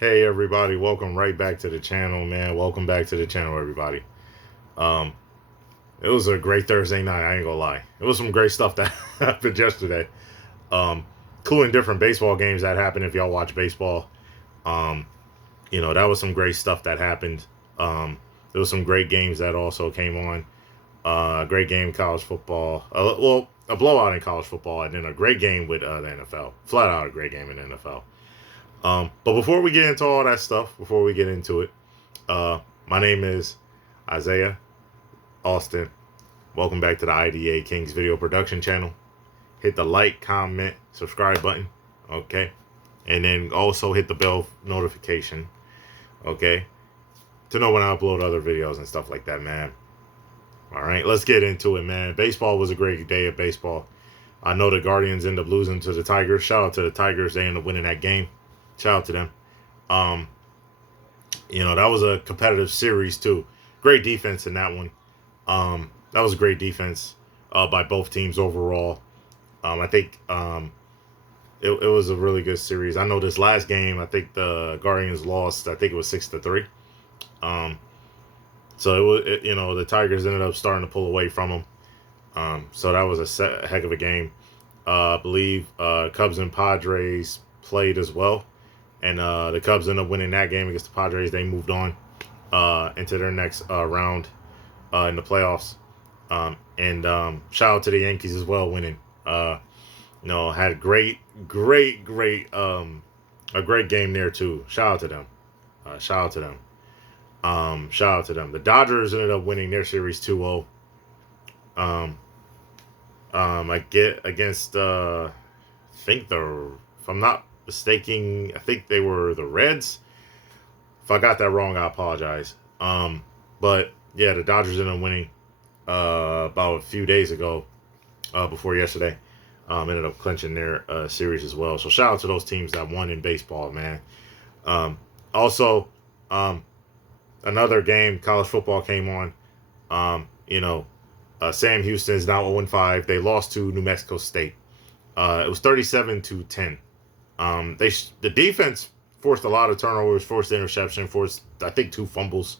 Hey everybody, welcome right back to the channel, man. Welcome back to the channel, everybody. Um, it was a great Thursday night. I ain't gonna lie. It was some great stuff that happened yesterday. Um, including different baseball games that happened. If y'all watch baseball, um, that was some great stuff that happened. There was some great games that also came on. A great game in college football. A blowout in college football, and then a great game with the NFL. Flat out a great game in the NFL. But before we get into all that stuff, before we get into it, my name is Isaiah Austin. Welcome back to the IDA Kings video production channel. Hit the like, comment, subscribe button, okay? And then also hit the bell notification, okay? To know when I upload other videos and stuff like that, man. All right, let's get into it, man. Baseball was a great day of baseball. I know the Guardians ended up losing to the Tigers. Shout out to the Tigers. They ended up winning that game. Shout out to them. Um, that was a competitive series too. Great defense in that one. That was a great defense by both teams overall. I think it was a really good series. I know this last game, I think the Guardians lost. I think it was 6-3. So the Tigers ended up starting to pull away from them. So that was a heck of a game. I believe Cubs and Padres played as well. And the Cubs ended up winning that game against the Padres. They moved on into their next round in the playoffs. And shout out to the Yankees as well, winning. Had a great game there too. Shout out to them. Shout out to them. Shout out to them. The Dodgers ended up winning their series 2-0. I get against if I'm not mistaken, I think they were the Reds. If I got that wrong, I apologize. But yeah, the Dodgers ended up winning about a few days ago, before yesterday. Ended up clinching their series as well. So shout out to those teams that won in baseball, man. Also, another game, college football came on. Sam Houston's now 0-5. They lost to New Mexico State. It was 37-10. The defense forced a lot of turnovers, forced interception, forced I think 2 fumbles.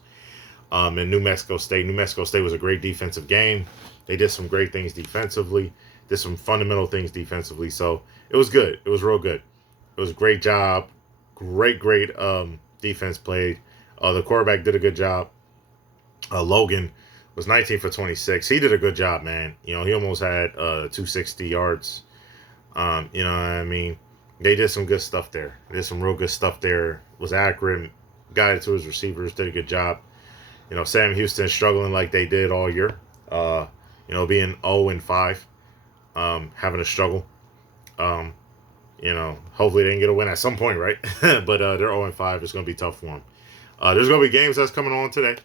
In New Mexico State. New Mexico State was a great defensive game. They did some great things defensively. Did some fundamental things defensively. So it was good. It was real good. It was a great job. Great defense played. The quarterback did a good job. Logan was 19 for 26. He did a good job, man. He almost had 260 yards. You know what I mean? They did some good stuff there. They did some real good stuff there. Was accurate, guided to his receivers, did a good job. Sam Houston struggling like they did all year. Being 0-5, having a struggle. Hopefully they can get a win at some point, right? But they're 0-5. It's going to be tough for them. There's going to be games that's coming on today.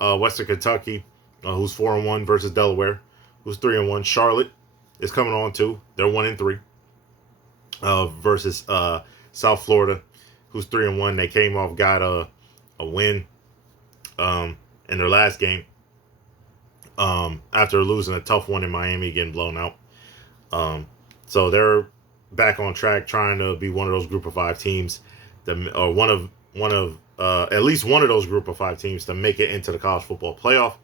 Western Kentucky, who's 4-1 versus Delaware, who's 3-1. Charlotte is coming on too. They're 1-3. Versus South Florida, who's 3-1. They came off, got a win in their last game, after losing a tough one in Miami, getting blown out. So they're back on track, trying to be one of those group of 5 teams, or one of at least one of those group of 5 teams to make it into the college football playoff.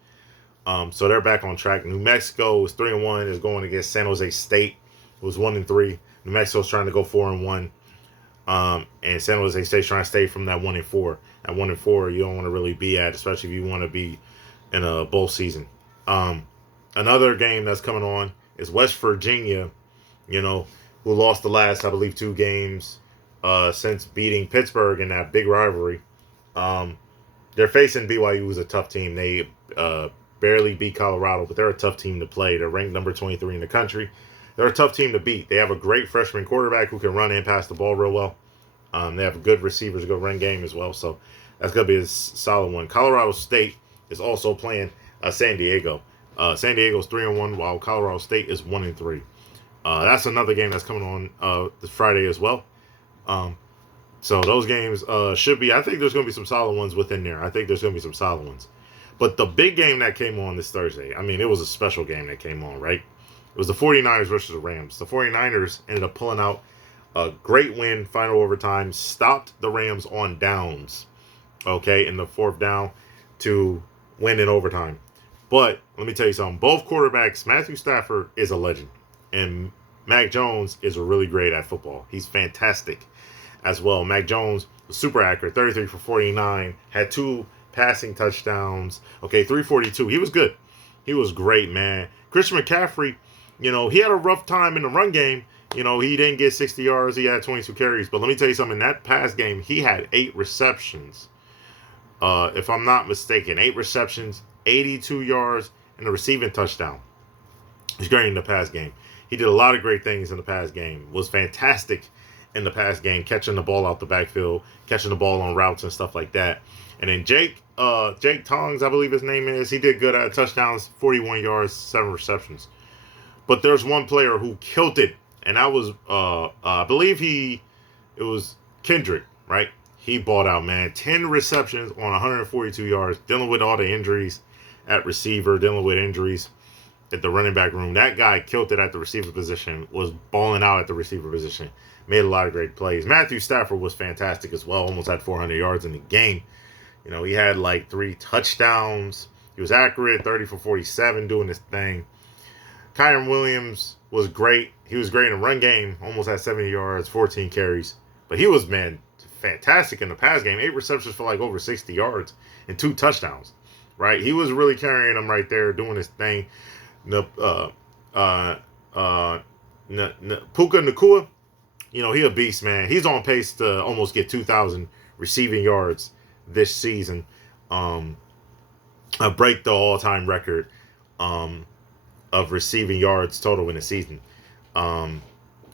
So they're back on track. New Mexico is 3-1, is going against San Jose State, who's 1-3. New Mexico's trying to go 4-1. And San Jose State's trying to stay from that 1-4. At 1-4, you don't want to really be at, especially if you want to be in a bowl season. Another game that's coming on is West Virginia, who lost the last, I believe, 2 games since beating Pittsburgh in that big rivalry. They're facing BYU, who's a tough team. They barely beat Colorado, but they're a tough team to play. They're ranked number 23 in the country. They're a tough team to beat. They have a great freshman quarterback who can run and pass the ball real well. They have good receivers, a good run game as well. So that's going to be a solid one. Colorado State is also playing San Diego. San Diego's 3-1, while Colorado State is 1-3. That's another game that's coming on this Friday as well. So those games should be, I think there's going to be some solid ones within there. I think there's going to be some solid ones. But the big game that came on this Thursday, I mean, it was a special game that came on, right? It was the 49ers versus the Rams. The 49ers ended up pulling out A great win, final overtime, stopped the Rams on downs, okay, in the fourth down to win in overtime. But let me tell you something. Both quarterbacks, Matthew Stafford is a legend, and Mac Jones is really great at football. He's fantastic as well. Mac Jones was super accurate, 33 for 49, had 2 passing touchdowns. Okay, 342. He was good. He was great, man. Christian McCaffrey, he had a rough time in the run game. He didn't get 60 yards. He had 22 carries. But let me tell you something. In that pass game, he had 8 receptions. If I'm not mistaken, 8 receptions, 82 yards, and a receiving touchdown. He's great in the pass game. He did a lot of great things in the pass game. Was fantastic in the pass game, catching the ball out the backfield, catching the ball on routes and stuff like that. And then Jake Tongs, I believe his name is, he did good at touchdowns, 41 yards, 7 receptions. But there's one player who killed it, and that was, I believe it was Kendrick, right? He balled out, man. 10 receptions on 142 yards, dealing with all the injuries at receiver, dealing with injuries at the running back room. That guy killed it at the receiver position, was balling out at the receiver position, made a lot of great plays. Matthew Stafford was fantastic as well, almost had 400 yards in the game. He had like 3 touchdowns. He was accurate, 30 for 47, doing his thing. Kyren Williams was great. He was great in the run game, almost had 70 yards, 14 carries. But he was, man, fantastic in the pass game. 8 receptions for like over 60 yards and 2 touchdowns, right? He was really carrying them right there, doing his thing. Puka Nacua, he a beast, man. He's on pace to almost get 2,000 receiving yards this season. Break the all-time record of receiving yards total in a season.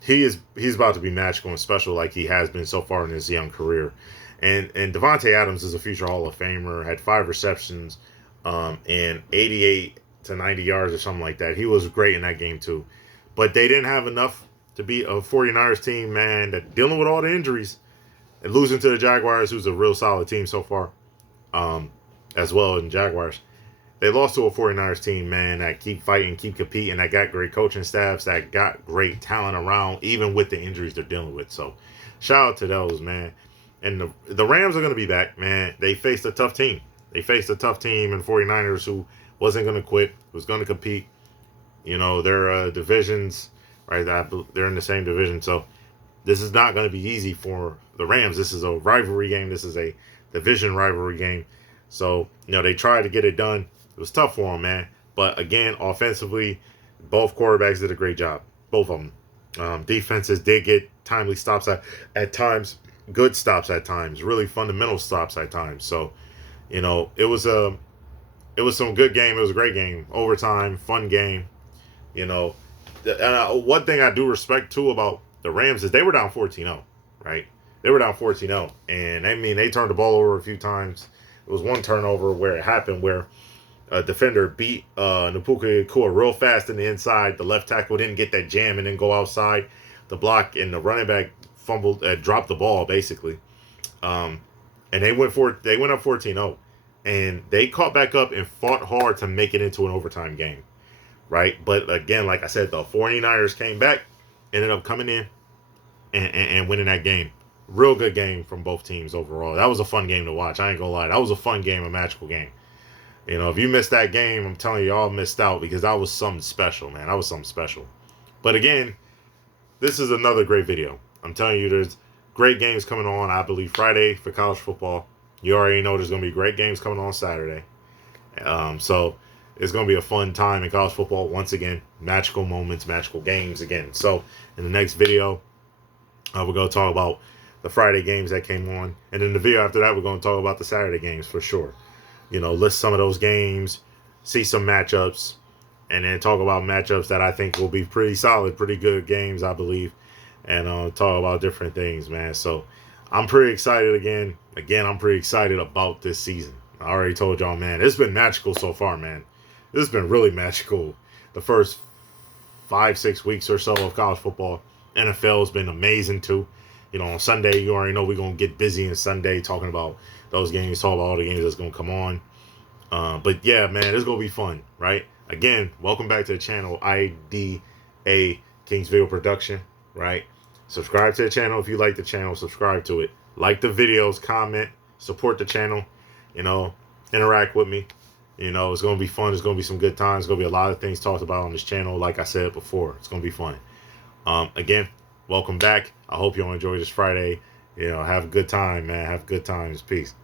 He's about to be magical and special like he has been so far in his young career. And Devontae Adams is a future Hall of Famer, had 5 receptions and 88 to 90 yards or something like that. He was great in that game too. But they didn't have enough to beat a 49ers team, man, that dealing with all the injuries and losing to the Jaguars, who's a real solid team so far, as well in Jaguars. They lost to a 49ers team, man, that keep fighting, keep competing, that got great coaching staffs, that got great talent around, even with the injuries they're dealing with. So shout out to those, man. And the Rams are going to be back, man. They faced a tough team. They faced a tough team in 49ers who wasn't going to quit, was going to compete. Their divisions, right? They're in the same division. So this is not going to be easy for the Rams. This is a rivalry game. This is a division rivalry game. So, they tried to get it done. It was tough for them, man. But again, offensively, both quarterbacks did a great job. Both of them. Defenses did get timely stops at times, good stops at times, really fundamental stops at times. So, it was some good game. It was a great game. Overtime, fun game. One thing I do respect too about the Rams is they were down 14-0, right? They were down 14-0. And they turned the ball over a few times. It was one turnover where it happened where a defender beat Puka Nacua real fast in the inside. The left tackle didn't get that jam and then go outside the block, and the running back fumbled, dropped the ball basically. And they went up 14-0. And they caught back up and fought hard to make it into an overtime game, right? But again, like I said, the 49ers came back, ended up coming in and winning that game. Real good game from both teams overall. That was a fun game to watch. I ain't gonna lie. That was a fun game, a magical game. If you missed that game, I'm telling you, y'all missed out, because that was something special, man. That was something special. But again, this is another great video. I'm telling you, there's great games coming on, I believe, Friday for college football. You already know there's going to be great games coming on Saturday. So it's going to be a fun time in college football. Once again, magical moments, magical games again. So in the next video, we're going to talk about the Friday games that came on. And in the video after that, we're going to talk about the Saturday games for sure. List some of those games, see some matchups, and then talk about matchups that I think will be pretty solid, pretty good games, I believe. And talk about different things, man. So I'm pretty excited again. I'm pretty excited about this season. I already told y'all, man, it's been magical so far, man. This has been really magical. The first 5-6 weeks or so of college football. NFL has been amazing too. On Sunday, you already know we're going to get busy on Sunday talking about those games, talk about all the games that's going to come on. But yeah, man, it's going to be fun, right? Again, welcome back to the channel, IDA Kings Video Production, right? Subscribe to the channel if you like the channel. Subscribe to it. Like the videos, comment, support the channel. You know, interact with me. You know, it's going to be fun. It's going to be some good times. It's going to be a lot of things talked about on this channel. Like I said before, it's going to be fun. Again, welcome back. I hope you all enjoy this Friday. You know, have a good time, man. Have good times. Peace.